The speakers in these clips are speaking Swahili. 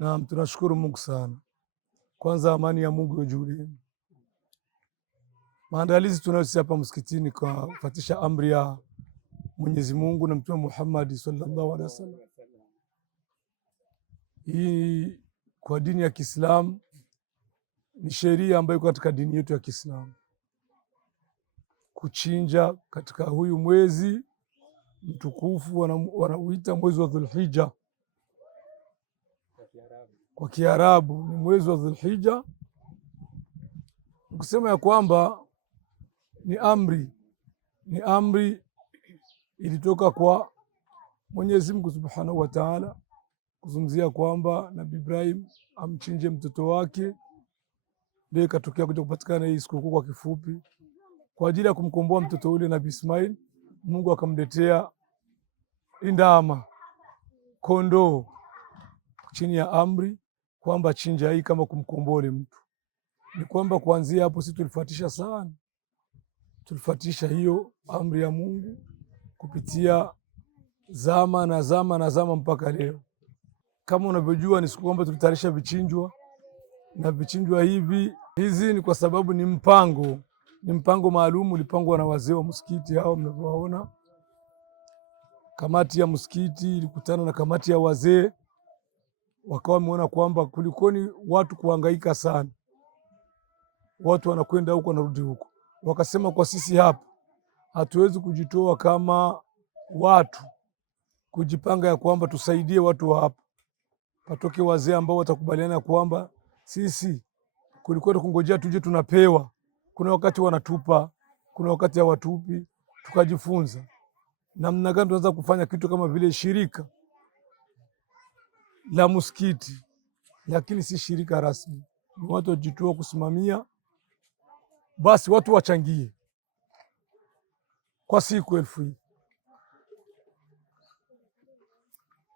Naam, tunashukuru Mungu sana. Kwanza amani ya Mungu juu yenu. Maandalizi tunayosi hapa msikitini kwa kufuatisha amri ya Mwenyezi Mungu na Mtume Muhammad sallallahu alaihi wasallam. Hii kwa dini ya Kiislamu ni sheria ambayo iko katika dini yetu ya Kiislamu, kuchinja katika huyu mwezi mtukufu wanauita mwezi wa Dhulhijja. Kwa Kiarabu ni mwezi wa Dhulhijja. Kusema ya kwamba ni amri ilitoka kwa Mwenyezi Mungu Subhanahu wa Ta'ala, kuzungumzia kwamba Nabii Ibrahim amchinje mtoto wake, ndio ikatokea kuja kupatikana hii sikukuu kwa kifupi, kwa ajili ya kumkomboa mtoto ule Nabii Ismail. Mungu akamletea ndama, kondoo, chini ya amri kwamba chinja hii kama kumkombole mtu. Ni kwamba kuanzia hapo sisi tulifuatisha hiyo amri ya Mungu kupitia zama na zama mpaka leo. Kama unavyojua, ni siku kwamba tulitayarisha vichinjwa, na vichinjwa hizi ni kwa sababu ni mpango maalum ulipangwa na wazee wa msikiti hao mnavyowaona. Kamati ya msikiti ilikutana na kamati ya wazee, wakawa wameona kwamba kulikoni watu kuhangaika sana, watu wanakwenda huko wanarudi huko, wakasema kwa sisi hapa hatuwezi kujitoa kama watu kujipanga ya kwamba tusaidie watu wa hapa, patoke wazee ambao watakubaliana kwamba sisi kuliko kungojea tuje tunapewa, kuna wakati wanatupa, kuna wakati hawatupi. Tukajifunza namna gani tunaweza kufanya kitu kama vile shirika la msikiti, lakini si shirika rasmi, ni watu wajitoa kusimamia. Basi watu wachangie kwa siku 1000.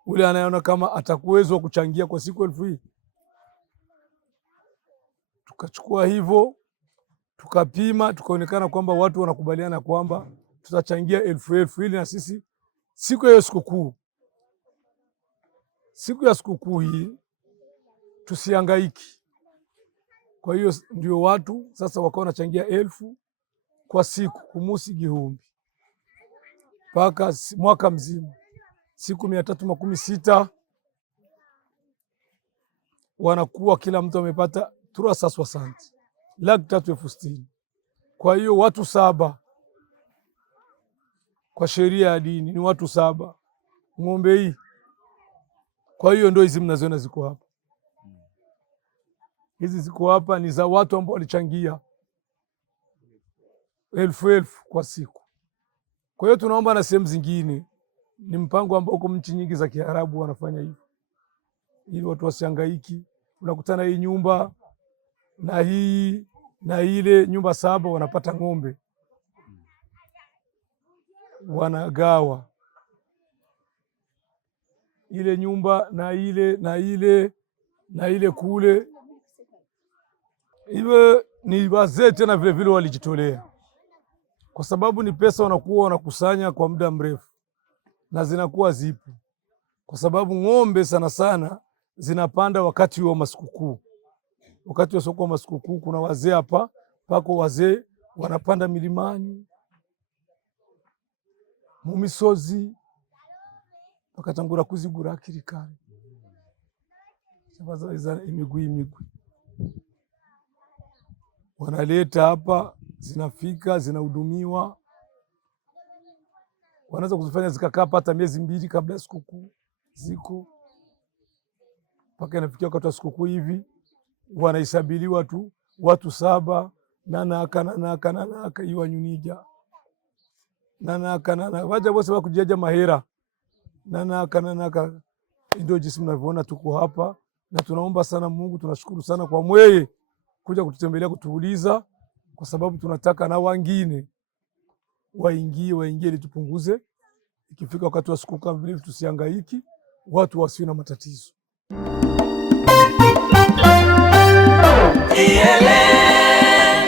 Ule anayeona kama atakuwezwa kuchangia kwa siku 1000, tukachukua hivyo, tukapima, tukaonekana kwamba watu wanakubaliana kwamba tutachangia 1000 ili na sisi siku ya sikukuu hii tusihangaiki. Kwa hiyo ndio watu sasa wakawa wanachangia 1000 kwa siku, kumusi gihumbi mpaka mwaka mzima, siku 360 wanakuwa kila mtu amepata 360, 360,000. Kwa hiyo watu 7 kwa sheria ya dini ni watu 7 ng'ombe hii. Kwa hiyo ndio hizi mnaziona ziko hapa, hizi ziko hapa ni za watu ambao walichangia 1000 kwa siku. Kwa hiyo tunaomba na sehemu zingine, ni mpango ambao kwa nchi nyingi za Kiarabu wanafanya hivyo ili watu wasihangaiki. Unakutana hii nyumba na hii na ile nyumba 7 wanapata ng'ombe, wanagawa ile nyumba na ile kule. Iwe ni wazee tena vile vile walijitolea, kwa sababu ni pesa wanakuwa wanakusanya kwa muda mrefu na zinakuwa zipo, kwa sababu ng'ombe sana sana zinapanda wakati wa masikukuu. Wakati wa soko wa masikukuu kuna wazee hapa, pako wazee wanapanda milimani, mumisozi, wakatangura kuzigura akiri kare, imigwi wanaleta hapa, zinafika zinahudumiwa, wanaweza kuzifanya zikakaa hata miezi 2 kabla ya sikukuu ziko, mpaka inafikia wakati wa sikukuu hivi wanaisabiliwa tu watu 7 nanaka iwanyunija nanaka waja bose wakujaja mahera nanaka. Ndio jinsi mnavyoona tuko hapa, na tunaomba sana Mungu, tunashukuru sana kwa mweye kuja kututembelea kutuuliza, kwa sababu tunataka na wengine waingie ili tupunguze, ikifika wakati wa sikukuu kama vile tusihangaiki, watu wasiwe na matatizo.